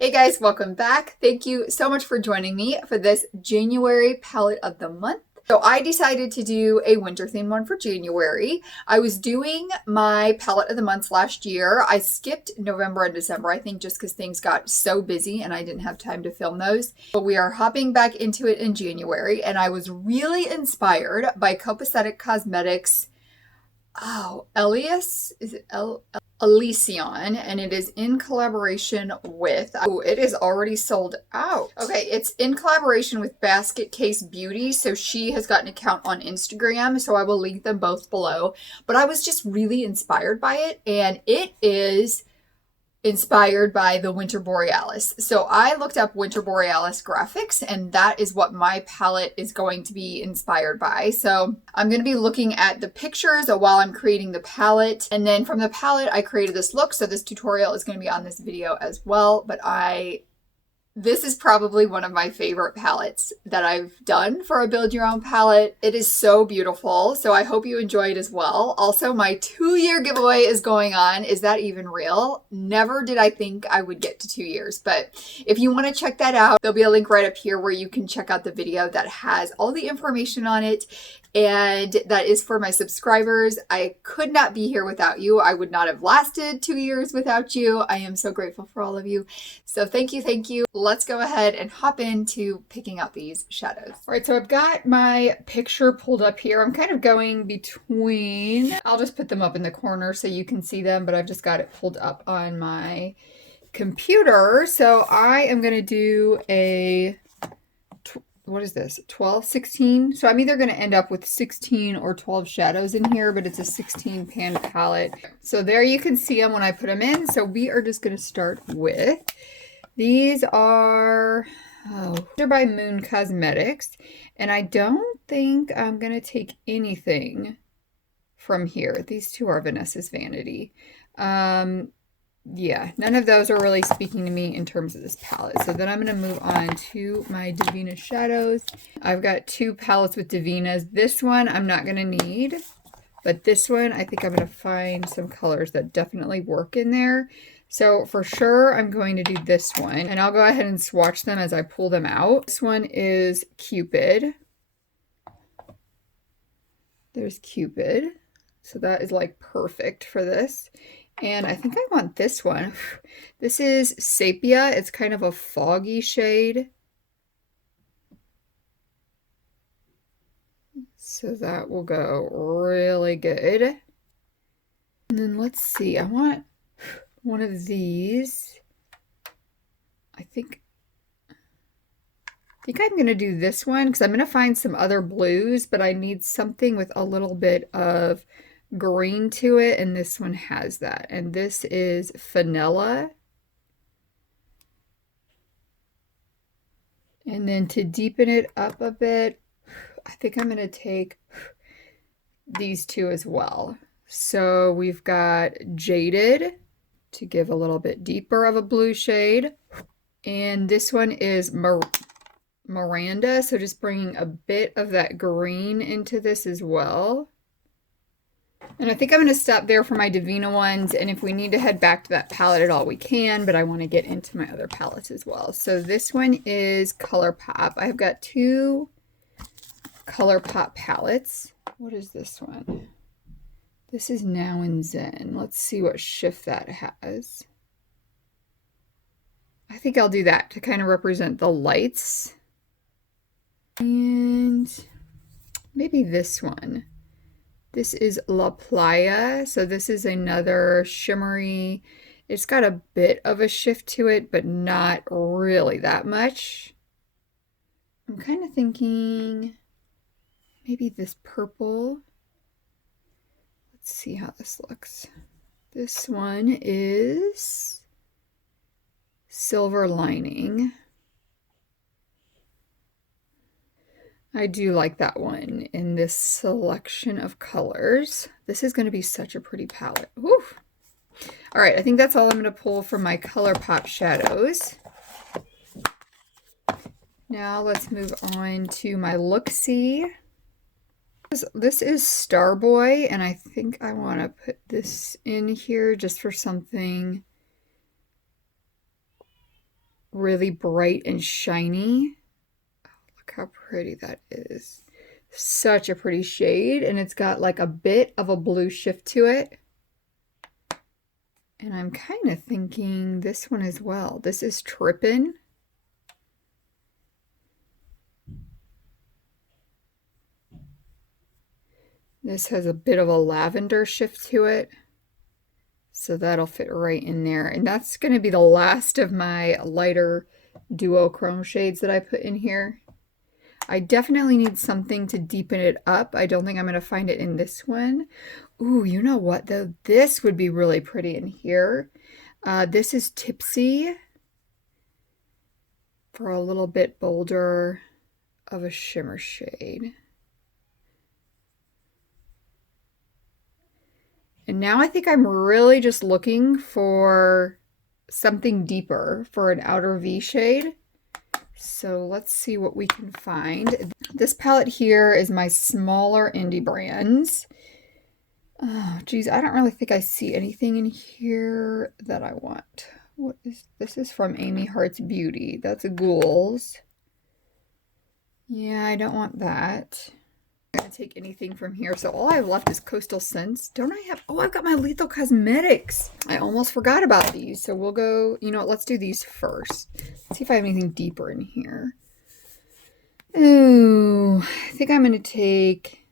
Hey guys, welcome back. Thank you so much for joining me for this January palette of the month. So I decided to do a winter theme one for January. I was doing my palette of the months last year. I skipped November and December, I think just because things got so busy and I didn't have time to film those. But we are hopping back into it in January, and I was really inspired by Copacetic Cosmetics. Oh, Elias? Is it Elysian, and it is in collaboration with, oh, it is already sold out. Okay, it's in collaboration with Basket.Case.Beauty, so she has got an account on Instagram, so I will link them both below. But I was just really inspired by it, and it is inspired by the Winter Borealis. So I looked up Winter Borealis graphics, and that is what my palette is going to be inspired by. So I'm going to be looking at the pictures while I'm creating the palette, and then from the palette I created this look. So this tutorial is going to be on this video as well, but this is probably one of my favorite palettes that I've done for a build your own palette. It is so beautiful, so I hope you enjoy it as well. Also, my 2-year giveaway is going on. Is that even real? Never did I think I would get to 2 years, but if you want to check that out, there'll be a link right up here where you can check out the video that has all the information on it. And that is for my subscribers. I could not be here without you. I would not have lasted 2 years without you. I am so grateful for all of you. So thank you, thank you. Let's go ahead and hop into picking out these shadows. All right, so I've got my picture pulled up here. I'm kind of going between, I'll just put them up in the corner so you can see them, but I've just got it pulled up on my computer. So I am going to do a, what is this, 12, 16? So I'm either going to end up with 16 or 12 shadows in here, but it's a 16 pan palette. So there you can see them when I put them in. So we are just going to start with, these are, they're by Moon Cosmetics. And I don't think I'm going to take anything from here. These two are Vanessa's Vanity. Yeah, none of those are really speaking to me in terms of this palette. So then I'm going to move on to my Divina shadows. I've got 2 palettes with Divinas. This one I'm not going to need, but this one I think I'm going to find some colors that definitely work in there. So for sure I'm going to do this one, and I'll go ahead and swatch them as I pull them out. This one is Cupid. There's Cupid. So that is like perfect for this. And I think I want this one. This is Sepia. It's kind of a foggy shade. So that will go really good. And then let's see. I want one of these. I think I'm going to do this one because I'm going to find some other blues, but I need something with a little bit of green to it, and this one has that. And this is Vanilla. And then to deepen it up a bit, I think I'm going to take these two as well. So we've got Jaded to give a little bit deeper of a blue shade. And this one is Miranda, so just bringing a bit of that green into this as well. And I think I'm going to stop there for my Divina ones, and if we need to head back to that palette at all, we can, but I want to get into my other palettes as well. So this one is ColourPop. I've got 2 ColourPop palettes. What is this one? This is Now and Zen. Let's see what shift that has. I think I'll do that to kind of represent the lights. And maybe this one. This is La Playa. So this is another shimmery. It's got a bit of a shift to it, but not really that much. I'm kind of thinking maybe this purple. Let's see how this looks. This one is Silver Lining. I do like that one in this selection of colors. This is going to be such a pretty palette. Woo! All right, I think that's all I'm going to pull from my ColourPop shadows. Now let's move on to my Look-See. This is Starboy, and I think I want to put this in here just for something really bright and shiny. Oh, look how pretty that is. Such a pretty shade, and it's got like a bit of a blue shift to it. And I'm kind of thinking this one as well. This is Trippin'. This has a bit of a lavender shift to it. So that'll fit right in there. And that's going to be the last of my lighter duochrome shades that I put in here. I definitely need something to deepen it up. I don't think I'm going to find it in this one. Ooh, you know what though? This would be really pretty in here. This is Tipsy for a little bit bolder of a shimmer shade. And now I think I'm really just looking for something deeper for an outer V shade. So let's see what we can find. This palette here is my smaller indie brands. Oh, geez, I don't really think I see anything in here that I want. What is this? Is from Amy Heart's Beauty. That's a Ghouls. Yeah, I don't want that. I'm gonna take anything from here. So all I have left is Coastal Scents. Don't I have, oh, I've got my Lethal Cosmetics. I almost forgot about these. So we'll go, you know what, let's do these first. Let's see if I have anything deeper in here. Ooh, I think I'm gonna take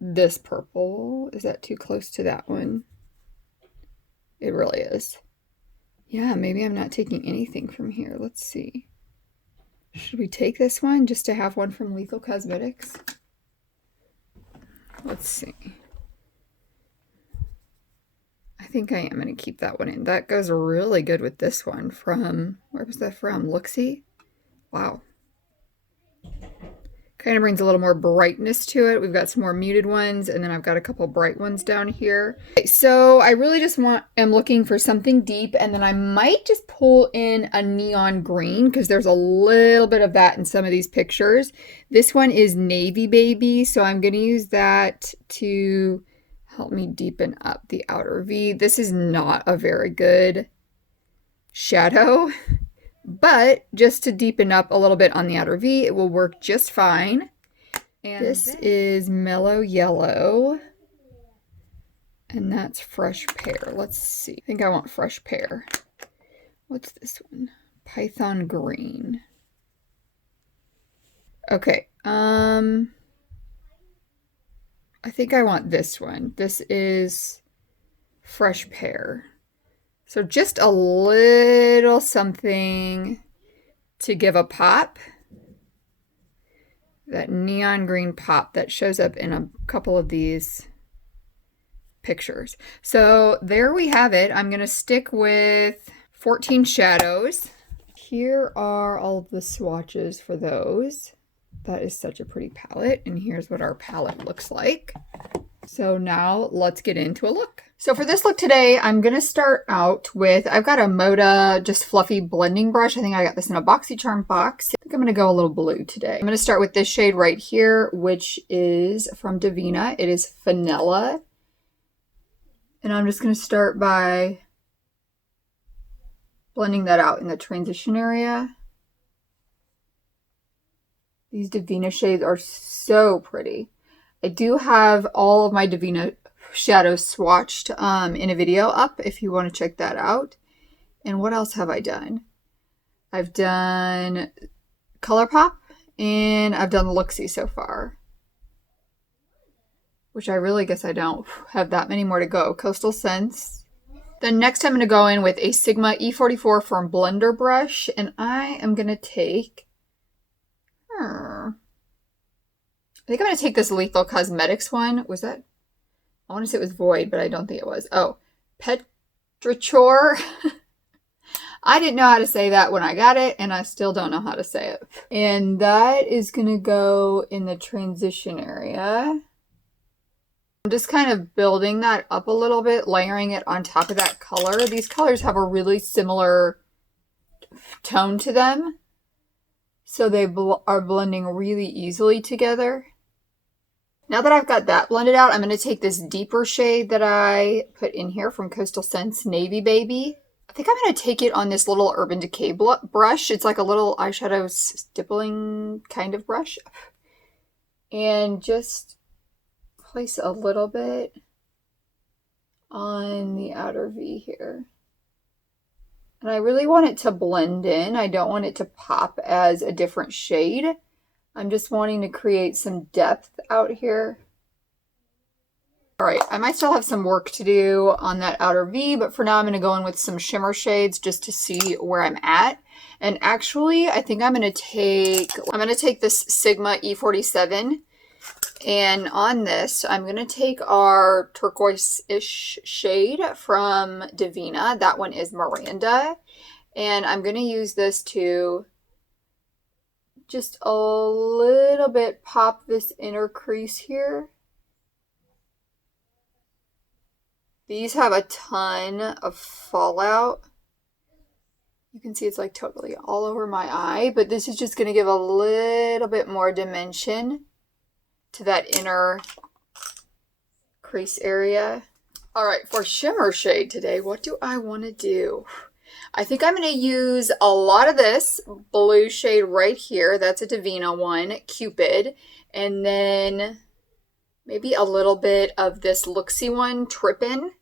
this purple. Is that too close to that one? It really is. Yeah, maybe I'm not taking anything from here. Let's see. Should we take this one just to have one from Lethal Cosmetics? Let's see. I think I am going to keep that one in. That goes really good with this one from, where was that from? Looksy? Wow. Kind of brings a little more brightness to it. We've got some more muted ones, and then I've got a couple bright ones down here. Okay, so I really just am looking for something deep, and then I might just pull in a neon green because there's a little bit of that in some of these pictures. This one is Navy Baby, so I'm going to use that to help me deepen up the outer V. This is not a very good shadow. But just to deepen up a little bit on the outer V, it will work just fine. And this is Mellow Yellow. And that's Fresh Pear. Let's see. I think I want Fresh Pear. What's this one? Python Green. Okay. I think I want this one. This is Fresh Pear. So just a little something to give a pop. That neon green pop that shows up in a couple of these pictures. So there we have it. I'm going to stick with 14 shadows. Here are all of the swatches for those. That is such a pretty palette. And here's what our palette looks like. So now let's get into a look. So for this look today, I'm going to start out with, I've got a Moda just fluffy blending brush. I think I got this in a BoxyCharm box. I think I'm going to go a little blue today. I'm going to start with this shade right here, which is from Davina. It is Vanilla. And I'm just going to start by blending that out in the transition area. These Davina shades are so pretty. I do have all of my Davina shadows swatched in a video up if you want to check that out. And what else have I done? I've done ColourPop and I've done Looksy so far. Which I really guess I don't have that many more to go. Coastal Scents. Then next I'm going to go in with a Sigma E44 from Blender brush. And I am going to take... I think I'm going to take this Lethal Cosmetics one. Was that? I want to say it was Void, but I don't think it was. Oh, Petrichor. I didn't know how to say that when I got it, and I still don't know how to say it. And that is going to go in the transition area. I'm just kind of building that up a little bit, layering it on top of that color. These colors have a really similar tone to them. So they are blending really easily together. Now that I've got that blended out, I'm going to take this deeper shade that I put in here from Coastal Scents, Navy Baby. I think I'm going to take it on this little Urban Decay brush. It's like a little eyeshadow stippling kind of brush. And just place a little bit on the outer V here. And I really want it to blend in. I don't want it to pop as a different shade. I'm just wanting to create some depth out here. All right, I might still have some work to do on that outer V, but for now I'm going to go in with some shimmer shades just to see where I'm at. And actually, I think I'm going to take this Sigma E47, and on this, I'm going to take our turquoise-ish shade from Divina. That one is Miranda. And I'm going to use this to just a little bit pop this inner crease here. These have a ton of fallout. You can see it's like totally all over my eye, but this is just going to give a little bit more dimension to that inner crease area. All right, for shimmer shade today, what do I want to do? I think I'm going to use a lot of this blue shade right here. That's a Divina one, Cupid. And then maybe a little bit of this Looksy one, Trippin',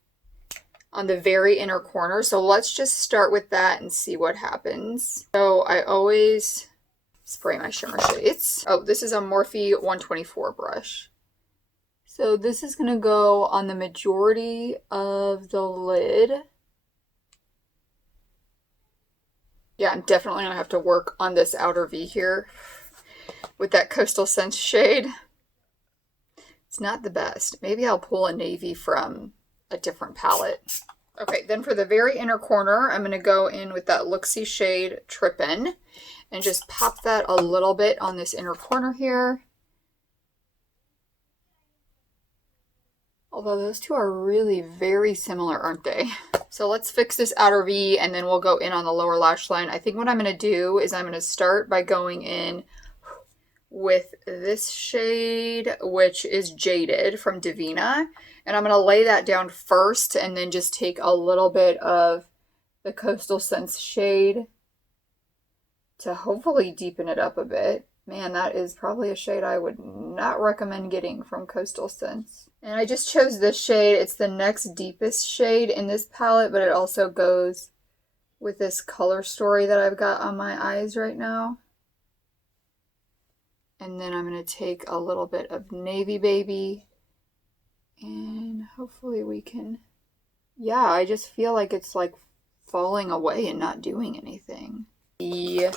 on the very inner corner. So let's just start with that and see what happens. So I always spray my shimmer shades. Oh, this is a Morphe 124 brush. So this is going to go on the majority of the lid. Yeah, I'm definitely going to have to work on this outer V here with that Coastal Scents shade. It's not the best. Maybe I'll pull a navy from a different palette. Okay, then for the very inner corner, I'm going to go in with that Looksy shade Trippin' and just pop that a little bit on this inner corner here. Although those two are really very similar, aren't they? So let's fix this outer V and then we'll go in on the lower lash line. I think what I'm going to do is I'm going to start by going in with this shade, which is Jaded from Divina. And I'm going to lay that down first and then just take a little bit of the Coastal Scents shade to hopefully deepen it up a bit. Man, that is probably a shade I would not recommend getting from Coastal Scents. And I just chose this shade. It's the next deepest shade in this palette, but it also goes with this color story that I've got on my eyes right now. And then I'm going to take a little bit of Navy Baby. And hopefully we can... Yeah, I just feel like it's like falling away and not doing anything. The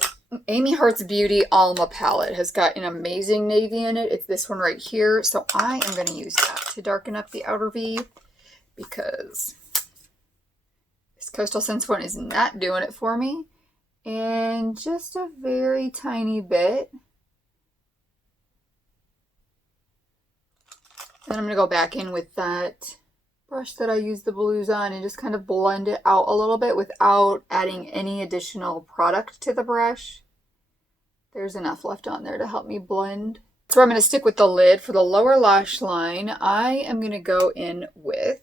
Amy Hearts Beauty Alma palette has got an amazing navy in it. It's this one right here. So I am going to use that to darken up the outer V because this Coastal Scents one is not doing it for me. And just a very tiny bit. Then I'm going to go back in with that brush that I used the blues on and just kind of blend it out a little bit without adding any additional product to the brush. There's enough left on there to help me blend. So I'm going to stick with the lid. For the lower lash line, I am going to go in with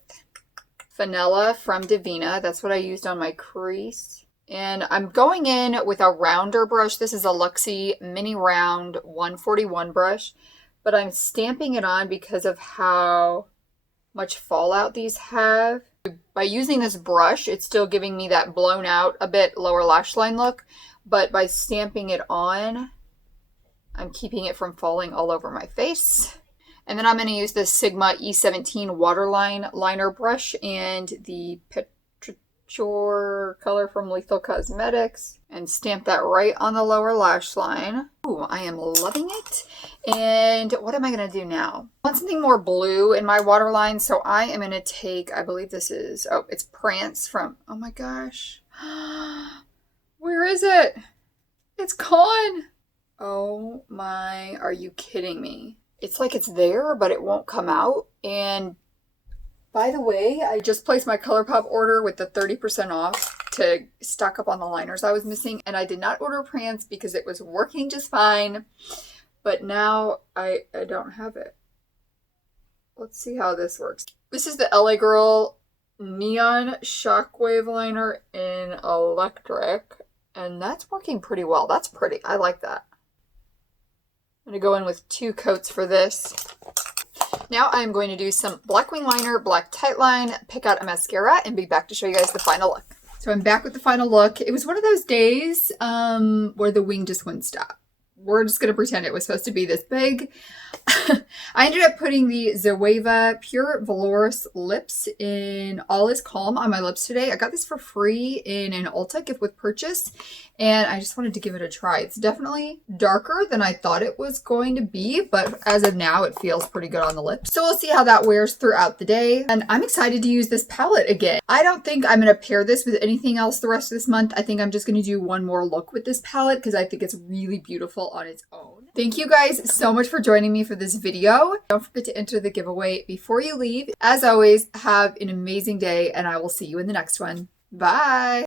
Vanilla from Divina. That's what I used on my crease. And I'm going in with a rounder brush. This is a Luxie Mini Round 141 brush. But I'm stamping it on because of how much fallout these have. By using this brush, it's still giving me that blown out a bit lower lash line look, but by stamping it on, I'm keeping it from falling all over my face. And then I'm going to use this Sigma E17 waterline liner brush and the Petrichor color from Lethal Cosmetics and stamp that right on the lower lash line. Ooh, I am loving it. And what am I going to do now? I want something more blue in my waterline, so I am going to take, I believe this is, oh, it's Prance from, oh my gosh. Where is it? It's gone. Oh my, are you kidding me? It's like it's there, but it won't come out. And by the way, I just placed my ColourPop order with the 30% off to stock up on the liners I was missing. And I did not order Prance because it was working just fine. But now I don't have it. Let's see how this works. This is the LA Girl Neon Shockwave Liner in Electric. And that's working pretty well. That's pretty. I like that. I'm going to go in with 2 coats for this. Now I'm going to do some black wing liner, black tightline, pick out a mascara, and be back to show you guys the final look. So I'm back with the final look. It was one of those days where the wing just wouldn't stop. We're just going to pretend it was supposed to be this big. I ended up putting the Zoeva Pure Velours Lips in All Is Calm on my lips today. I got this for free in an Ulta gift with purchase, and I just wanted to give it a try. It's definitely darker than I thought it was going to be, but as of now, it feels pretty good on the lips. So we'll see how that wears throughout the day, and I'm excited to use this palette again. I don't think I'm going to pair this with anything else the rest of this month. I think I'm just going to do one more look with this palette because I think it's really beautiful on its own. Thank you guys so much for joining me for this video. Don't forget to enter the giveaway before you leave. As always, have an amazing day, and I will see you in the next one. Bye!